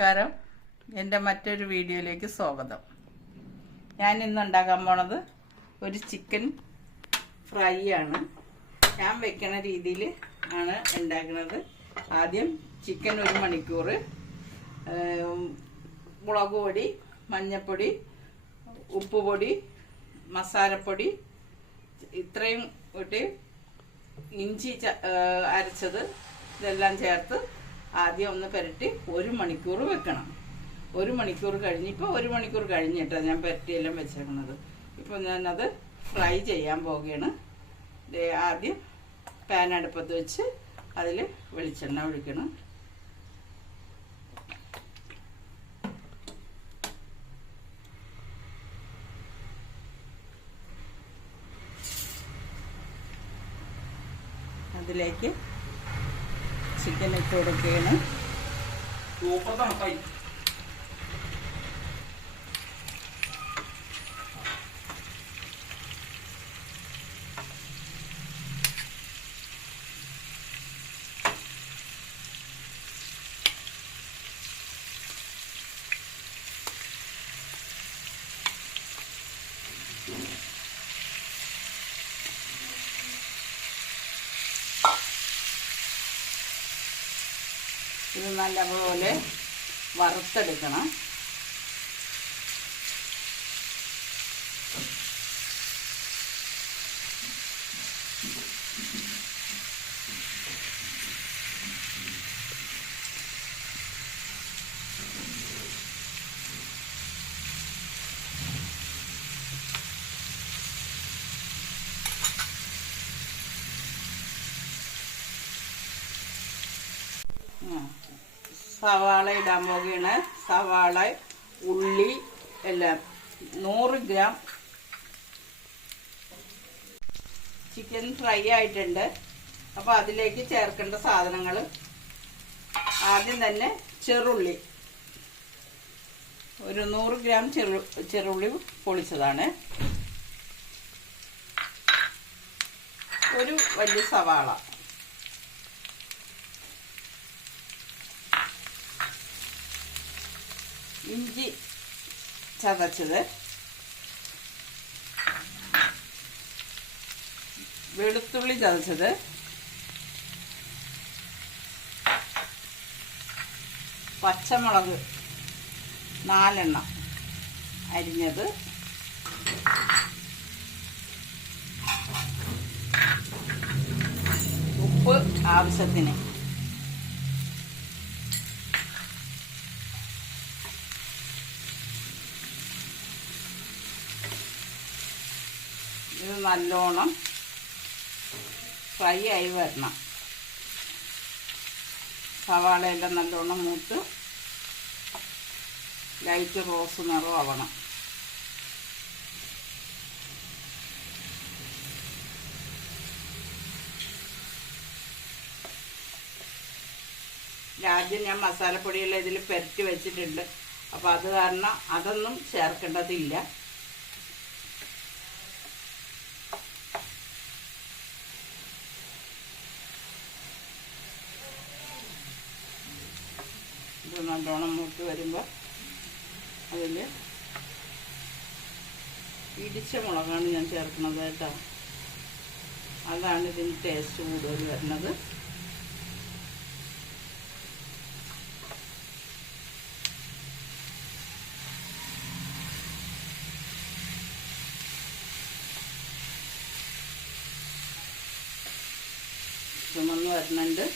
നമസ്കാരം. എൻ്റെ മറ്റൊരു വീഡിയോയിലേക്ക് സ്വാഗതം. ഞാൻ ഇന്ന് ഉണ്ടാക്കാൻ പോണത് ഒരു ചിക്കൻ ഫ്രൈ ആണ്. ഞാൻ വെക്കണ രീതിയിൽ ആണ് ഉണ്ടാക്കുന്നത്. ആദ്യം ചിക്കൻ 1 മണിക്കൂർ മുളക് പൊടി, മഞ്ഞൾപ്പൊടി, ഉപ്പുപൊടി, മസാലപ്പൊടി ഇത്രയും ഇട്ട് ഇഞ്ചി അരച്ചത് ഇതെല്ലാം ചേർത്ത് ആദ്യം ഒന്ന് പുരട്ടി 1 മണിക്കൂർ വെക്കണം. 1 മണിക്കൂർ കഴിഞ്ഞിപ്പോൾ 1 മണിക്കൂർ കഴിഞ്ഞിട്ടാണ് ഞാൻ പുരട്ടിയെല്ലാം വെച്ചേക്കുന്നത്. ഇപ്പോൾ ഞാനത് ഫ്രൈ ചെയ്യാൻ പോവുകയാണ്. ആദ്യം പാൻ അടുപ്പത്ത് വെച്ച് അതിൽ വെളിച്ചെണ്ണ ഒഴിക്കണം. അതിലേക്ക് ചിക്കൻ ഇട്ട് കൊടുക്കുകയാണ്. ഇത് നല്ലപോലെ വറുത്തെടുക്കണം. സവാള ഇടാൻ പോകുകയാണ്. സവാള, ഉള്ളി എല്ലാം 100 ഗ്രാം ചിക്കൻ ഫ്രൈ ആയിട്ടുണ്ട്. അപ്പോൾ അതിലേക്ക് ചേർക്കേണ്ട സാധനങ്ങൾ ആദ്യം തന്നെ ചെറുള്ളി, ഒരു 100 ഗ്രാം ചെറുള്ളി പൊളിച്ചതാണ്. ഒരു വലിയ സവാള, ഇഞ്ചി ചതച്ചത്, വെളുത്തുള്ളി ചതച്ചത്, പച്ചമുളക് 4 എണ്ണം അരിഞ്ഞത്, ഉപ്പ് ആവശ്യത്തിന്, ഇത് നല്ലോണം ഫ്രൈ ആയി വരണം. സവാളയെല്ലാം നല്ലോണം മൂത്ത് ലൈറ്റ് റോസ് നിറം ആവണം. ആദ്യം ഞാൻ മസാലപ്പൊടിയെല്ലാം ഇതിൽ പുരട്ടി വെച്ചിട്ടുണ്ട്. അപ്പോൾ അത് കാരണം അതൊന്നും ചേർക്കേണ്ടതില്ല. ഇത് നല്ലോണം മൂത്ത് വരുമ്പോൾ അതിൽ ഇടിച്ച മുളകാണ് ഞാൻ ചേർക്കുന്നത് കേട്ടോ. അതാണ് ഇതിന് ടേസ്റ്റ് കൂടുതൽ വരുന്നത്. ചുമന്ന് വരുന്നുണ്ട്.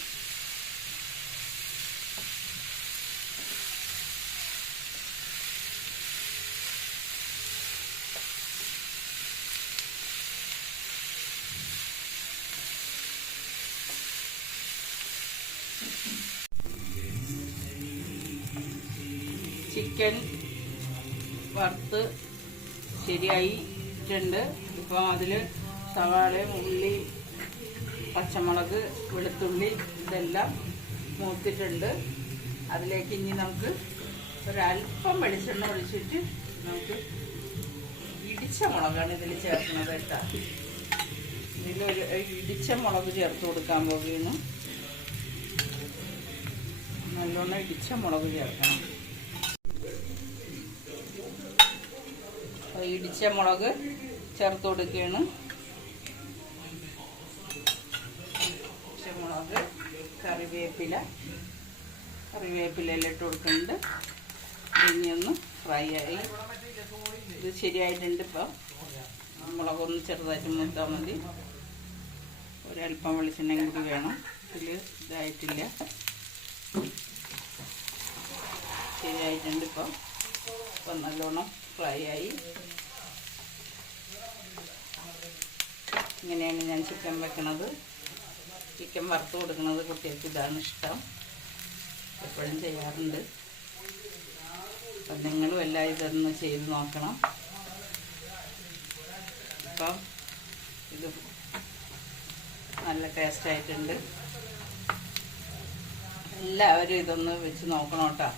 ചിക്കൻ വറുത്ത് ശരിയായിട്ടുണ്ട്. ഇപ്പോൾ അതിൽ സവാളയും ഉള്ളി, പച്ചമുളക്, വെളുത്തുള്ളി ഇതെല്ലാം മൂത്തിട്ടുണ്ട്. അതിലേക്ക് ഇനി നമുക്ക് ഒരല്പം വെളിച്ചെണ്ണ ഒഴിച്ചിട്ട് നമുക്ക് ഇടിച്ച മുളകാണ് ഇതിൽ ചേർക്കുന്നത് കേട്ടോ. ഇതിലൊരു ഇടിച്ച മുളക് ചേർത്ത് കൊടുക്കാൻ പോകുന്നു. നല്ലോണം ഇടിച്ച മുളക് ചേർക്കണം. ഇടിച്ച മുളക് ചേർത്ത് കൊടുക്കുകയാണ്. മുളക് കറിവേപ്പിലെല്ലാം ഇട്ട് കൊടുക്കുന്നുണ്ട്. ഇനിയൊന്ന് ഫ്രൈ ആയി ഇത് ശരിയായിട്ടുണ്ട്. ഇപ്പോൾ മുളകൊന്ന് ചെറുതായിട്ട് മൂത്താൽ മതി. ഒരല്പം വെളിച്ചെണ്ണയും കൂടി വേണം. ഇതിൽ ഇതായിട്ടില്ല, ശരിയായിട്ടുണ്ട്. ഇപ്പം നല്ലോണം ഫ്രൈ ആയി. ഇങ്ങനെയാണ് ഞാൻ ചിക്കൻ വെക്കണത്. ചിക്കൻ വറുത്ത് കൊടുക്കുന്നത് കുട്ടികൾക്ക് ഇതാണ് ഇഷ്ടം. എപ്പോഴും ചെയ്യാറുണ്ട്. അപ്പം നിങ്ങളും എല്ലാം ഇതൊന്ന് ചെയ്ത് നോക്കണം. അപ്പം ഇത് നല്ല ടേസ്റ്റായിട്ടുണ്ട്. എല്ലാവരും ഇതൊന്ന് വെച്ച് നോക്കണം കേട്ടോ.